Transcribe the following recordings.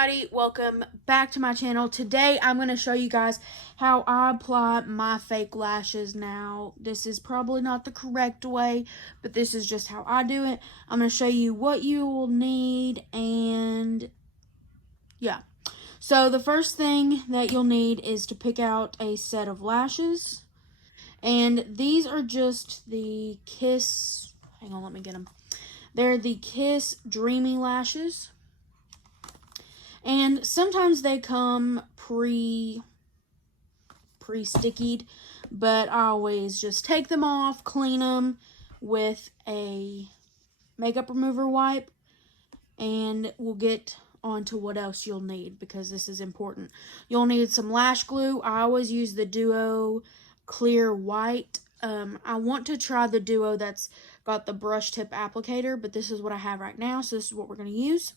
everybody, welcome back to my channel. Today I'm going to show you guys how I apply my fake lashes. Now this is probably not the correct way, but this is just how I do it. I'm going to show you what you will need, and yeah. So the first thing that you'll need is to pick out a set of lashes, and these are just the Kiss, hang on, let me get them. They're the Kiss Dreamy Lashes. And sometimes they come pre-stickied, but I always just take them off, clean them with a makeup remover wipe, and we'll get on to what else you'll need because this is important. You'll need some lash glue. I always use the Duo Clear White. I want to try the Duo that's got the brush tip applicator, but this is what I have right now, so this is what we're going to use.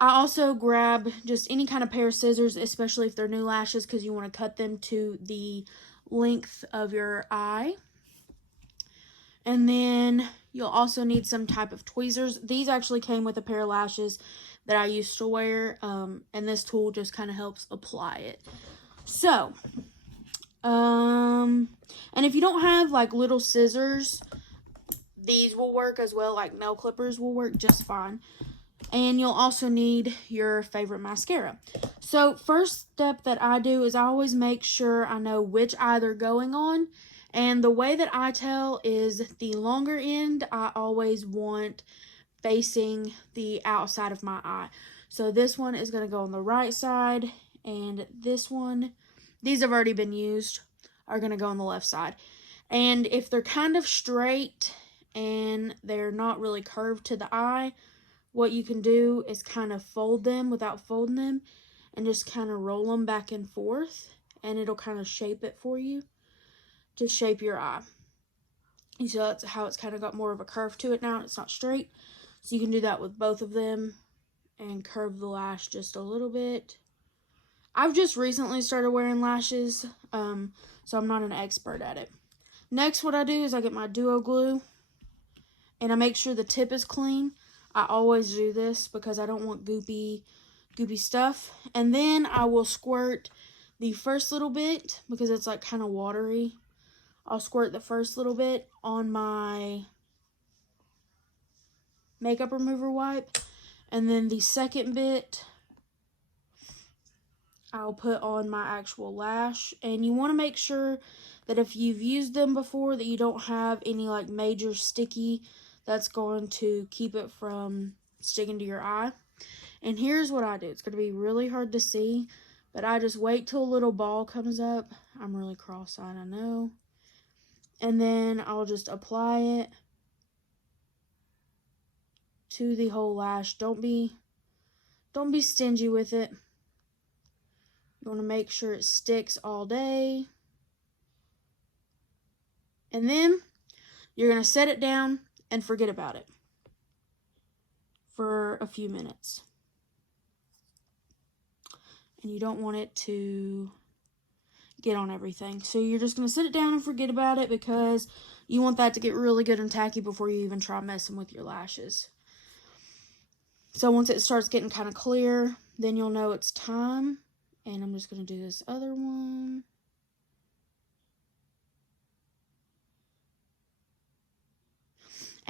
I also grab just any kind of pair of scissors, especially if they're new lashes, because you want to cut them to the length of your eye. And then you'll also need some type of tweezers. These actually came with a pair of lashes that I used to wear, and this tool just kind of helps apply it. So, and if you don't have like little scissors, these will work as well, like nail clippers will work just fine. And you'll also need your favorite mascara. So first step that I do is I always make sure I know which eye they're going on. And the way that I tell is the longer end I always want facing the outside of my eye. So this one is going to go on the right side, and this one, these have already been used, are going to go on the left side. And if they're kind of straight and they're not really curved to the eye, what you can do is kind of fold them without folding them and just kind of roll them back and forth, and it'll kind of shape it for you to shape your eye. And so that's how it's kind of got more of a curve to it now. It's not straight. So you can do that with both of them and curve the lash just a little bit. I've just recently started wearing lashes, so I'm not an expert at it. Next, what I do is I get my Duo glue and I make sure the tip is clean. I always do this because I don't want goopy stuff. And then I will squirt the first little bit because it's like kind of watery. I'll squirt the first little bit on my makeup remover wipe. And then the second bit I'll put on my actual lash. And you want to make sure that if you've used them before that you don't have any like major sticky that's going to keep it from sticking to your eye. And here's what I do. It's going to be really hard to see, but I just wait till a little ball comes up. I'm really cross-eyed, I know. And then I'll just apply it to the whole lash. Don't be stingy with it. You want to make sure it sticks all day. And then you're going to set it down and forget about it for a few minutes. And you don't want it to get on everything. So you're just going to sit it down and forget about it because you want that to get really good and tacky before you even try messing with your lashes. So once it starts getting kind of clear, then you'll know it's time. And I'm just going to do this other one.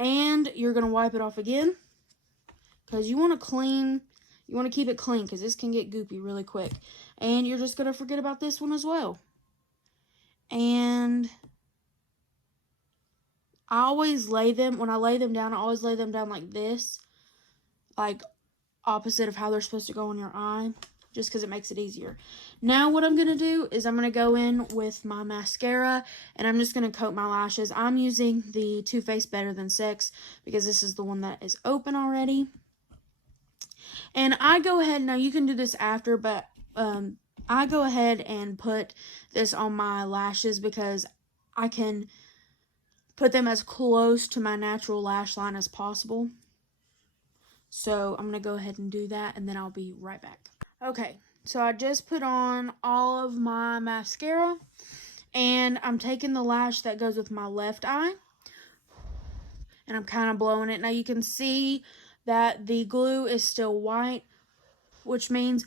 And you're going to wipe it off again because you want to keep it clean because this can get goopy really quick. And you're just going to forget about this one as well. And I always when I lay them down, I always lay them down like this, like opposite of how they're supposed to go on your eye, just because it makes it easier. Now what I'm going to do is I'm going to go in with my mascara, and I'm just going to coat my lashes. I'm using the Too Faced Better Than Sex because this is the one that is open already. And I go ahead, now you can do this after, but I go ahead and put this on my lashes because I can put them as close to my natural lash line as possible. So I'm going to go ahead and do that, and then I'll be right back. Okay, so I just put on all of my mascara, and I'm taking the lash that goes with my left eye, and I'm kind of blowing it. Now you can see that the glue is still white. which means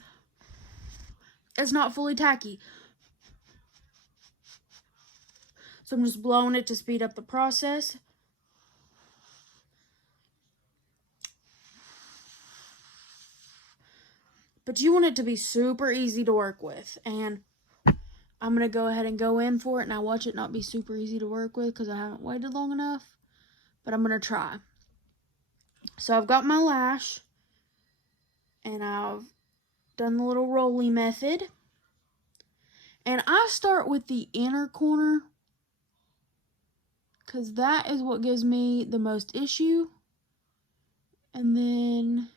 it's not fully tacky. So I'm just blowing it to speed up the process. But you want it to be super easy to work with. And I'm going to go ahead and go in for it. Now watch it not be super easy to work with because I haven't waited long enough. But I'm going to try. So I've got my lash. And I've done the little rolly method. And I start with the inner corner, because that is what gives me the most issue. And then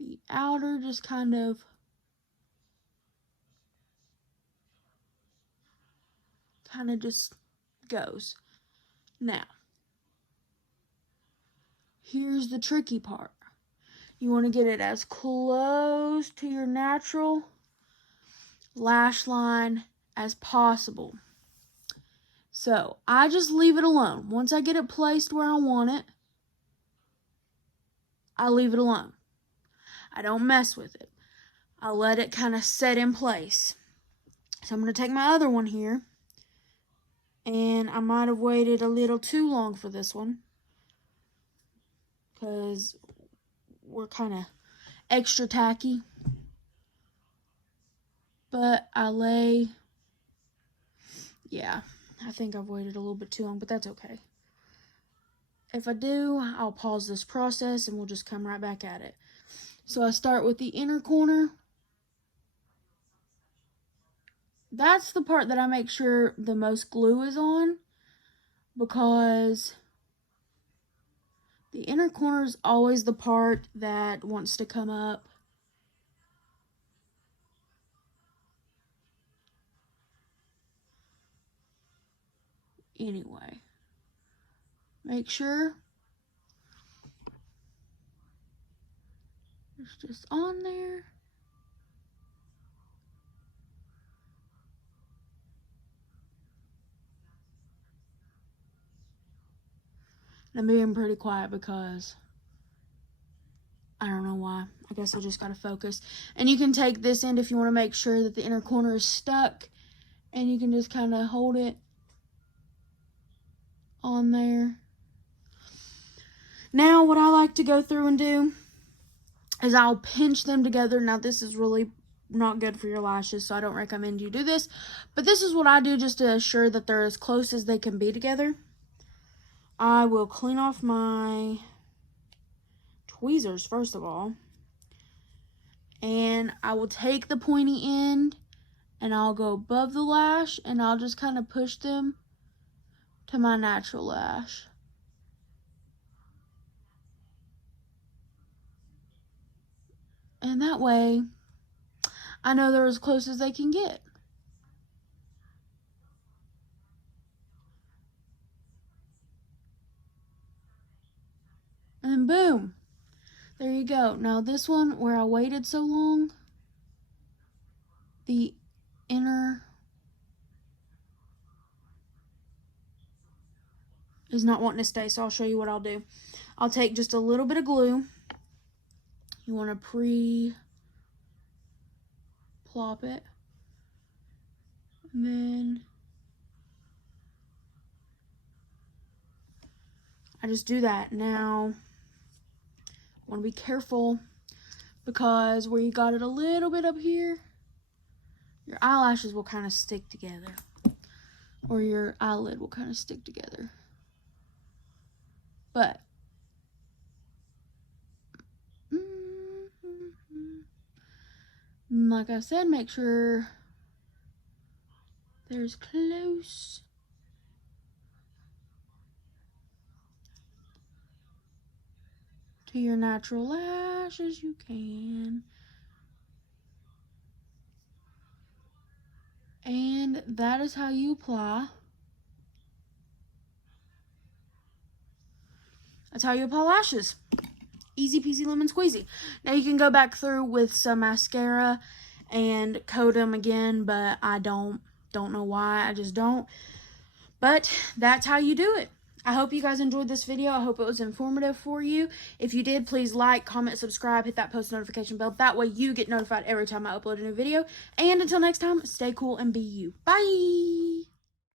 the outer just kind of just goes. Now, here's the tricky part. You want to get it as close to your natural lash line as possible. So I just leave it alone. Once I get it placed where I want it, I leave it alone. I don't mess with it. I let it kind of set in place. So I'm going to take my other one here. And I might have waited a little too long for this one, because we're kind of extra tacky. But I think I've waited a little bit too long, but that's okay. If I do, I'll pause this process and we'll just come right back at it. So I start with the inner corner. That's the part that I make sure the most glue is on, because the inner corner is always the part that wants to come up. Anyway, make sure it's just on there. I'm being pretty quiet because I don't know why. I guess I just gotta focus. And you can take this end if you want to make sure that the inner corner is stuck, and you can just kind of hold it on there. Now what I like to go through and do is I'll pinch them together. Now this is really not good for your lashes, so I don't recommend you do this, but this is what I do just to assure that they're as close as they can be together. I will clean off my tweezers first of all, and I will take the pointy end and I'll go above the lash and I'll just kind of push them to my natural lash. And that way I know they're as close as they can get. And boom, there you go. Now this one, where I waited so long, the inner is not wanting to stay, so I'll show you what I'll do. I'll take just a little bit of glue. You want to pre-plop it. And then I just do that. Now, I want to be careful, because where you got it a little bit up here, your eyelashes will kind of stick together, or your eyelid will kind of stick together. But like I said, make sure they're as close to your natural lash as you can. And that is how you apply. That's how you apply lashes. Easy peasy lemon squeezy. Now you can go back through with some mascara and coat them again, but I don't know why. I just don't. But that's how you do it. I hope you guys enjoyed this video. I hope it was informative for you. If you did, please like, comment, subscribe, hit that post notification bell. That way you get notified every time I upload a new video. And until next time, stay cool and be you. Bye!